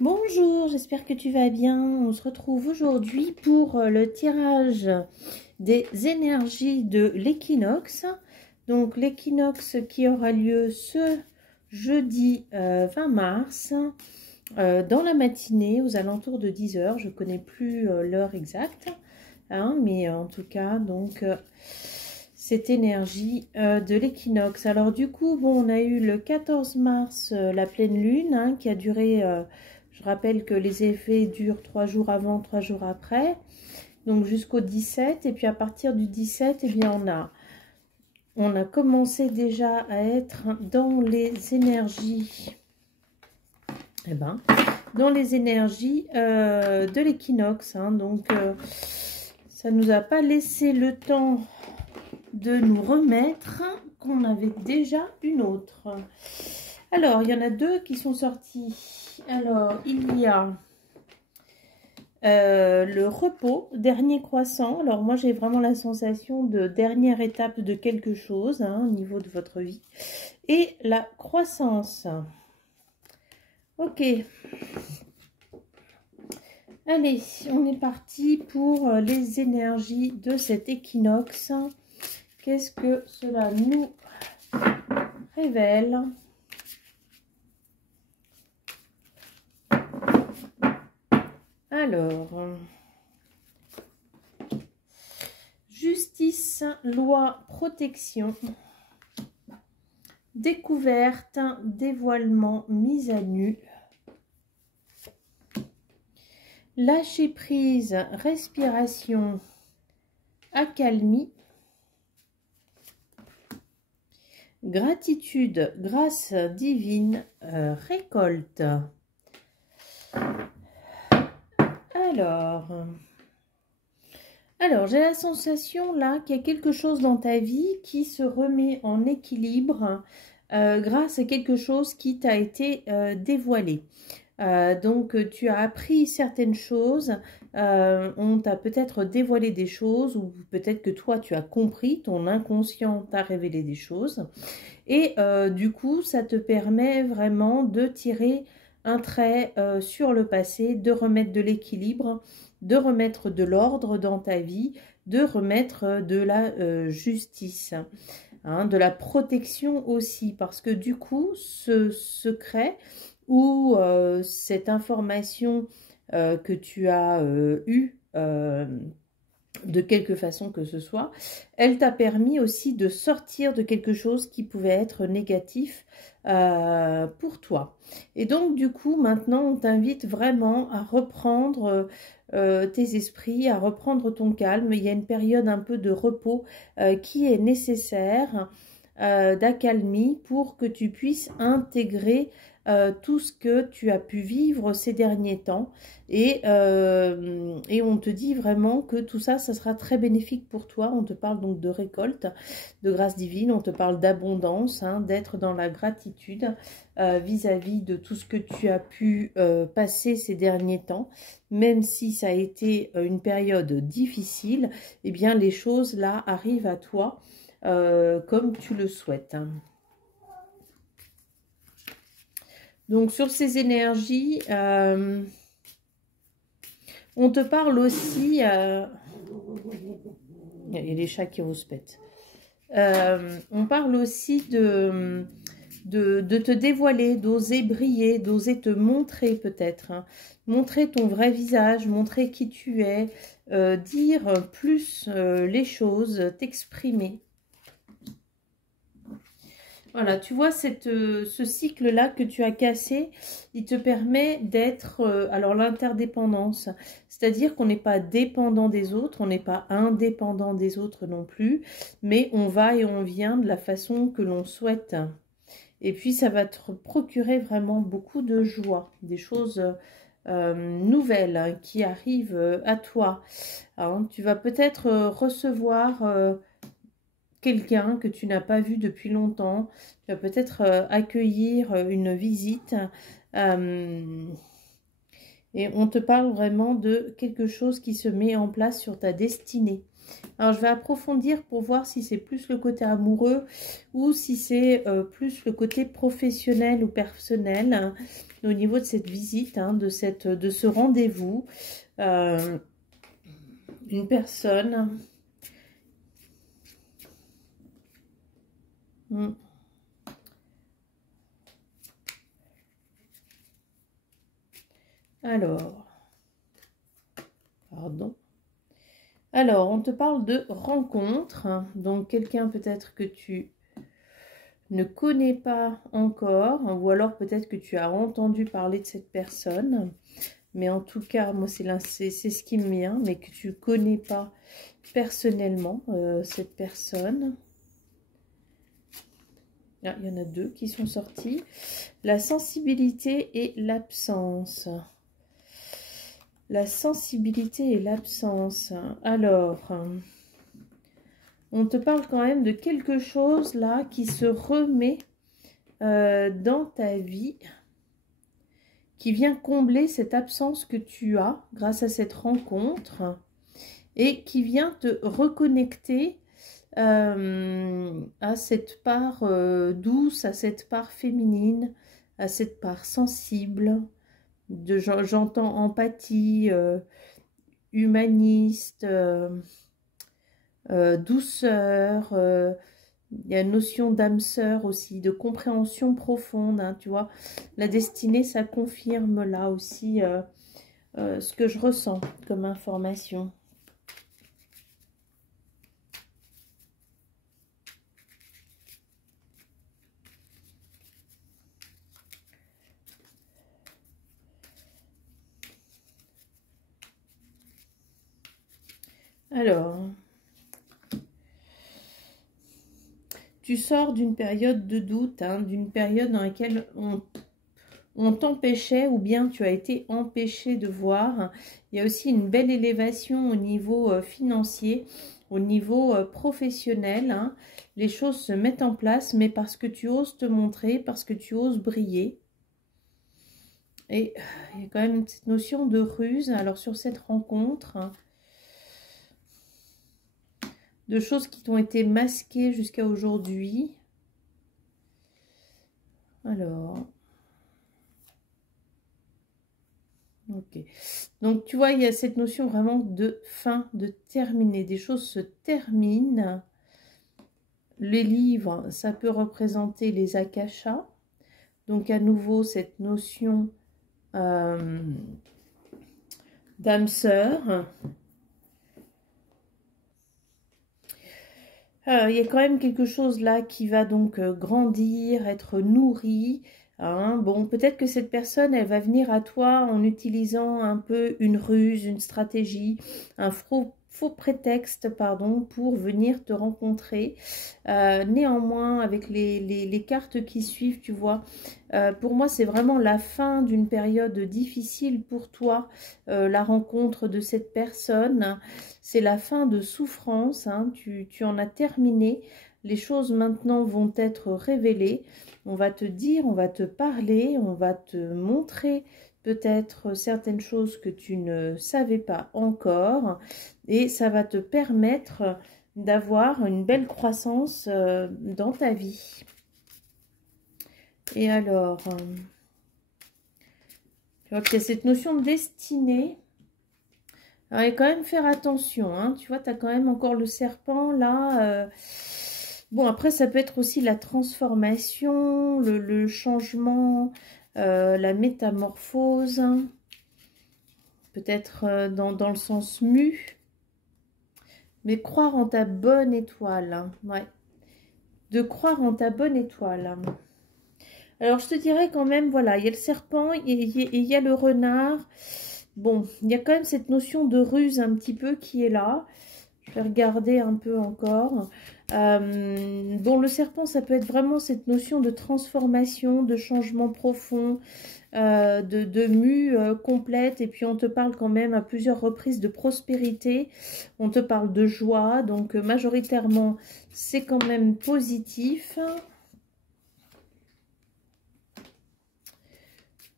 Bonjour, j'espère que tu vas bien. On se retrouve aujourd'hui pour le tirage des énergies de l'équinoxe. Donc l'équinoxe qui aura lieu ce jeudi 20 mars dans la matinée aux alentours de 10 h. Je ne connais plus l'heure exacte, hein, mais en tout cas donc cette énergie de l'équinoxe. Alors du coup, bon, on a eu le 14 mars la pleine lune, hein, qui a duré... je rappelle que les effets durent 3 jours avant, 3 jours après, donc jusqu'au 17. Et puis à partir du 17, eh bien on a commencé déjà à être dans les énergies, dans les énergies de l'équinoxe. Hein, donc ça ne nous a pas laissé le temps de nous remettre qu'on avait déjà une autre. Alors, il y en a deux qui sont sortis. Alors, il y a le repos, dernier croissant. Alors, moi, j'ai vraiment la sensation de dernière étape de quelque chose, hein, au niveau de votre vie. Et la croissance. Ok. Allez, on est parti pour les énergies de cet équinoxe. Qu'est-ce que cela nous révèle? Alors, justice, loi, protection, découverte, dévoilement, mise à nu, lâcher prise, respiration, accalmie, gratitude, grâce divine, récolte. Alors j'ai la sensation là qu'il y a quelque chose dans ta vie qui se remet en équilibre grâce à quelque chose qui t'a été dévoilé. Donc tu as appris certaines choses, on t'a peut-être dévoilé des choses, ou peut-être que toi tu as compris, ton inconscient t'a révélé des choses, et du coup ça te permet vraiment de tirer un trait sur le passé, de remettre de l'équilibre, de remettre de l'ordre dans ta vie, de remettre de la justice, hein, de la protection aussi, parce que du coup ce secret ou cette information que tu as eue de quelque façon que ce soit, elle t'a permis aussi de sortir de quelque chose qui pouvait être négatif pour toi. Et donc du coup maintenant on t'invite vraiment à reprendre tes esprits, à reprendre ton calme. Il y a une période un peu de repos qui est nécessaire, d'accalmie, pour que tu puisses intégrer tout ce que tu as pu vivre ces derniers temps, et on te dit vraiment que tout ça, ça sera très bénéfique pour toi. On te parle donc de récolte, de grâce divine, on te parle d'abondance, hein, d'être dans la gratitude vis-à-vis de tout ce que tu as pu passer ces derniers temps. Même si ça a été une période difficile, eh bien les choses là arrivent à toi comme tu le souhaites. Donc sur ces énergies, on te parle aussi... il y a les chats qui rouspètent. On parle aussi de te dévoiler, d'oser briller, d'oser te montrer peut-être, hein. Montrer ton vrai visage, montrer qui tu es, dire plus les choses, t'exprimer. Voilà, tu vois, ce cycle-là que tu as cassé, il te permet d'être, alors l'interdépendance, c'est-à-dire qu'on n'est pas dépendant des autres, on n'est pas indépendant des autres non plus, mais on va et on vient de la façon que l'on souhaite. Et puis, ça va te procurer vraiment beaucoup de joie, des choses nouvelles, hein, qui arrivent à toi. Hein, tu vas peut-être recevoir... quelqu'un que tu n'as pas vu depuis longtemps, tu vas peut-être accueillir une visite, et on te parle vraiment de quelque chose qui se met en place sur ta destinée. Alors, je vais approfondir pour voir si c'est plus le côté amoureux ou si c'est plus le côté professionnel ou personnel, hein, au niveau de cette visite, hein, de ce rendez-vous. Une personne. Alors, pardon. Alors, on te parle de rencontre. Donc, quelqu'un peut-être que tu ne connais pas encore, ou alors peut-être que tu as entendu parler de cette personne. Mais en tout cas, moi, c'est ce qui me vient, mais que tu ne connais pas personnellement, cette personne. Ah, il y en a deux qui sont sortis. La sensibilité et l'absence. La sensibilité et l'absence. Alors, on te parle quand même de quelque chose là qui se remet dans ta vie, qui vient combler cette absence que tu as grâce à cette rencontre et qui vient te reconnecter à cette part douce, à cette part féminine, à cette part sensible, j'entends empathie, humaniste, douceur, il y a une notion d'âme sœur aussi, de compréhension profonde, hein, tu vois. La destinée, ça confirme là aussi ce que je ressens comme information. Alors, tu sors d'une période de doute, hein, d'une période dans laquelle on t'empêchait ou bien tu as été empêché de voir. Il y a aussi une belle élévation au niveau financier, au niveau professionnel, hein. Les choses se mettent en place, mais parce que tu oses te montrer, parce que tu oses briller. Et il y a quand même cette notion de ruse. Alors sur cette rencontre, hein, de choses qui t'ont été masquées jusqu'à aujourd'hui. Alors, ok. Donc, tu vois, il y a cette notion vraiment de fin, de terminer. Des choses se terminent. Les livres, ça peut représenter les akashas. Donc, à nouveau, cette notion d'âme sœur. Il y a quand même quelque chose là qui va donc grandir, être nourri. Hein. Bon, peut-être que cette personne, elle va venir à toi en utilisant un peu une ruse, une stratégie, un faux prétexte, pardon, pour venir te rencontrer. Néanmoins, avec les cartes qui suivent, tu vois, pour moi, c'est vraiment la fin d'une période difficile pour toi, la rencontre de cette personne. C'est la fin de souffrance, hein. Tu en as terminé. Les choses maintenant vont être révélées. On va te dire, on va te parler, on va te montrer peut-être certaines choses que tu ne savais pas encore. Et ça va te permettre d'avoir une belle croissance dans ta vie. Et alors, tu vois qu'il y a cette notion de destinée. Alors, il va quand même faire attention, hein. Tu vois, tu as quand même encore le serpent là. Bon, après, ça peut être aussi la transformation, le changement, la métamorphose. Hein. Peut-être dans le sens mu. Mais croire en ta bonne étoile. Hein. Ouais. De croire en ta bonne étoile. Hein. Alors, je te dirais quand même, voilà, il y a le serpent, il y a le renard. Bon, il y a quand même cette notion de ruse un petit peu qui est là. Je vais regarder un peu encore. Bon, le serpent, ça peut être vraiment cette notion de transformation, de changement profond, de mue complète. Et puis, on te parle quand même à plusieurs reprises de prospérité. On te parle de joie. Donc, majoritairement, c'est quand même positif.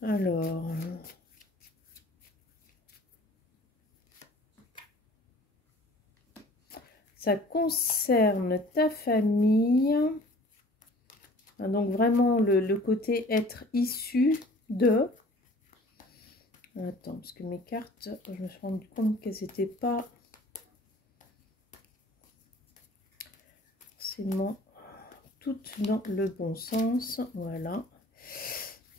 Alors... Ça concerne ta famille. Donc vraiment le côté être issu de... Attends, parce que mes cartes, je me suis rendu compte qu'elles n'étaient pas forcément toutes dans le bon sens. Voilà.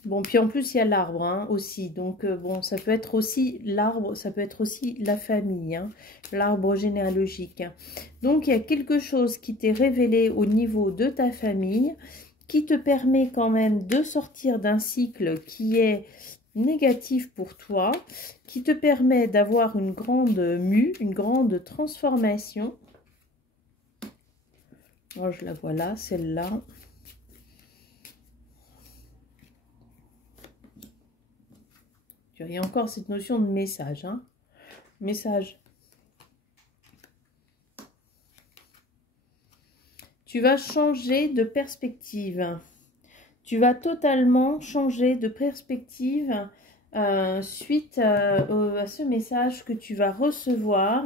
Bon, puis en plus, il y a l'arbre hein, aussi. Donc, bon, ça peut être aussi l'arbre, ça peut être aussi la famille, hein, l'arbre généalogique. Donc, il y a quelque chose qui t'est révélé au niveau de ta famille qui te permet quand même de sortir d'un cycle qui est négatif pour toi, qui te permet d'avoir une grande mue, une grande transformation. Oh, je la vois là, celle-là. Il y a encore cette notion de message. Hein. Message. Tu vas changer de perspective. Tu vas totalement changer de perspective suite à ce message que tu vas recevoir.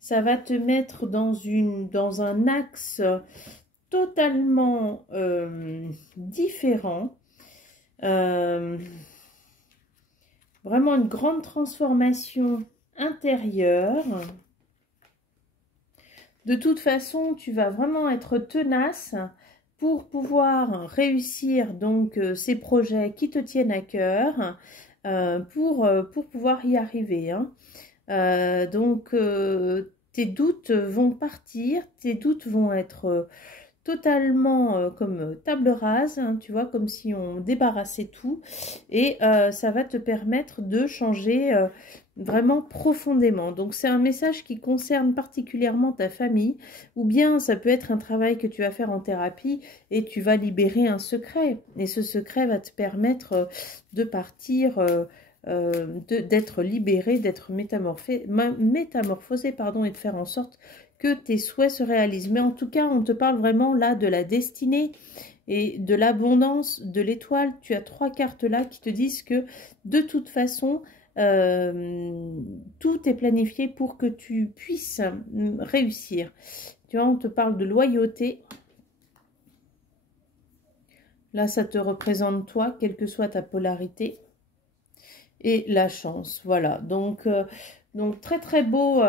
Ça va te mettre dans un axe totalement différent. Vraiment une grande transformation intérieure. De toute façon, tu vas vraiment être tenace pour pouvoir réussir donc ces projets qui te tiennent à cœur, pour pouvoir y arriver. Hein. Donc, tes doutes vont partir, tes doutes vont être totalement comme table rase, hein, tu vois, comme si on débarrassait tout. Et ça va te permettre de changer vraiment profondément. Donc, c'est un message qui concerne particulièrement ta famille. Ou bien, ça peut être un travail que tu vas faire en thérapie et tu vas libérer un secret. Et ce secret va te permettre de partir... d'être libéré, d'être métamorphosé, pardon, et de faire en sorte que tes souhaits se réalisent. Mais en tout cas, on te parle vraiment là de la destinée et de l'abondance, de l'étoile. Tu as 3 cartes là qui te disent que de toute façon, tout est planifié pour que tu puisses réussir. Tu vois, on te parle de loyauté. Là, ça te représente toi, quelle que soit ta polarité. Et la chance, voilà. Donc très très beau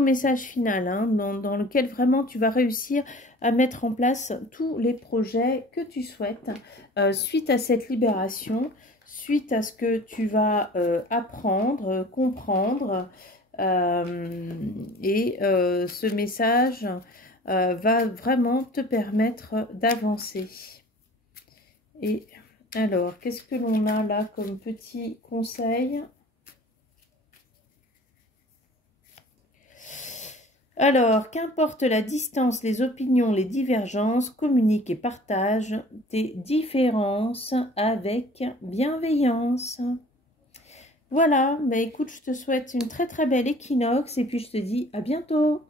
message final, hein, dans lequel vraiment tu vas réussir à mettre en place tous les projets que tu souhaites suite à cette libération, suite à ce que tu vas apprendre, comprendre. Et ce message va vraiment te permettre d'avancer. Et alors, qu'est-ce que l'on a là comme petit conseil? Alors, qu'importe la distance, les opinions, les divergences, communique et partage tes différences avec bienveillance. Voilà, bah écoute, je te souhaite une très très belle équinoxe et puis je te dis à bientôt.